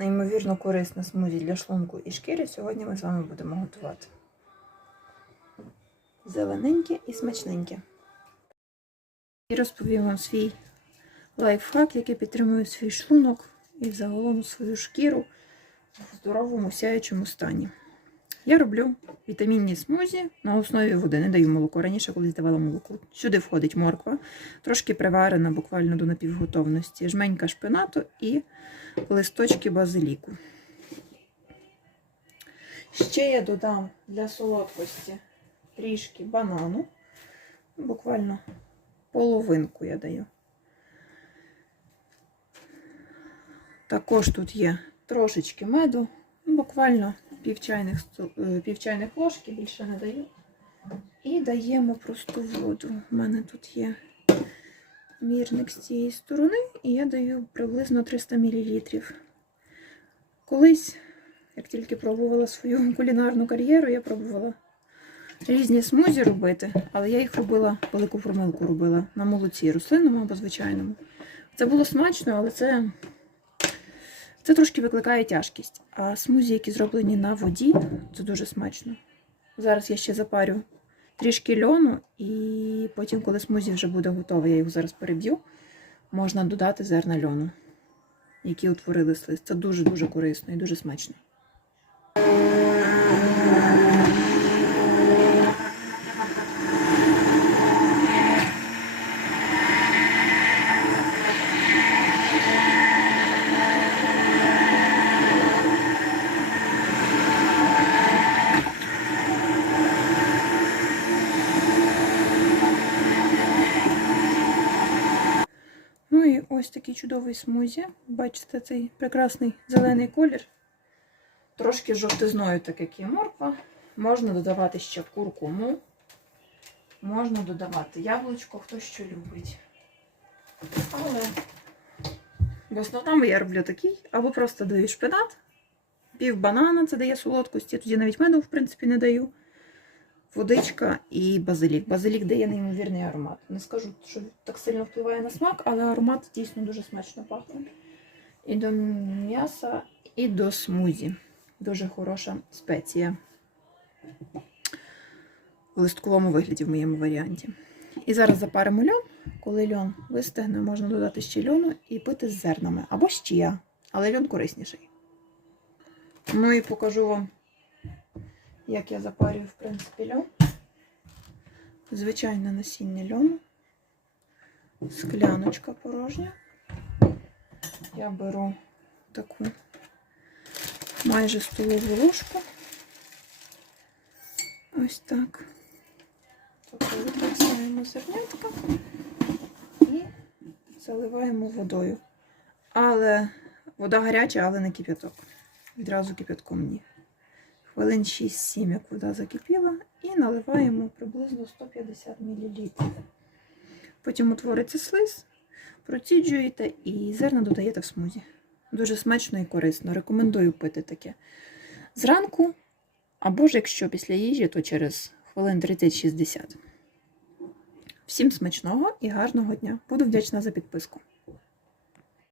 Неймовірно корисне смузі для шлунку і шкіри сьогодні ми з вами будемо готувати. Зелененьке і смачненьке. І розповім вам свій лайфхак, який підтримує свій шлунок і загалом свою шкіру в здоровому сяючому стані. Я роблю вітамінні смузі на основі води. Не даю молоко. Раніше колись давала молоко. Сюди входить морква, трошки приварена буквально до напівготовності, жменька шпинату і листочки базиліку. Ще я додам для солодкості трішки банану. Буквально половинку я даю. Також тут є трошечки меду, буквально пів чайних, е, пів чайних ложки, більше не даю. І даємо просто воду. У мене тут є мірник з цієї сторони, і я даю приблизно 300 мл. Колись, як тільки пробувала свою кулінарну кар'єру, я пробувала різні смузі робити, але я їх робила, велику помилку робила на молоці рослинному або звичайному. Це було смачно, але це, це трошки викликає тяжкість. А смузі, які зроблені на воді, це дуже смачно. Зараз я ще запарю трішки льону, і потім, коли смузі вже буде готове, я його зараз переб'ю, можна додати зерна льону, які утворили слиз. Це дуже-дуже корисно і дуже смачно. Ну і ось такий чудовий смузі. Бачите, цей прекрасний зелений колір. Трошки жовтизною, так як і морква. Можна додавати ще куркуму. Можна додавати яблучко, хто що любить. Але в основному я роблю такий, або просто даю шпинат, пів банана, це дає солодкості. Тоді навіть меду, в принципі, не даю. Водичка і базилік. Базилік дає неймовірний аромат. Не скажу, що так сильно впливає на смак, але аромат дійсно дуже смачно пахне. І до м'яса, і до смузі. Дуже хороша спеція. В листковому вигляді в моєму варіанті. І зараз запаримо льон. Коли льон вистигне, можна додати ще льону і пити з зернами. Або з чия, але льон корисніший. Ну і покажу вам як я запарюю, в принципі, льон. Звичайне насіння льону. Скляночка порожня. Я беру таку майже столову ложку. Ось так. Тобто викрасаємо зернятка і заливаємо водою. Але вода гаряча, але не кип'яток. Відразу кип'ятком ні хвилин 6-7, як вода закипіла, і наливаємо приблизно 150 мл. Потім утвориться слиз, проціджуєте і зерна додаєте в смузі. Дуже смачно і корисно. Рекомендую пити таке зранку, або ж якщо після їжі, то через хвилин 30-60. Всім смачного і гарного дня! Буду вдячна за підписку.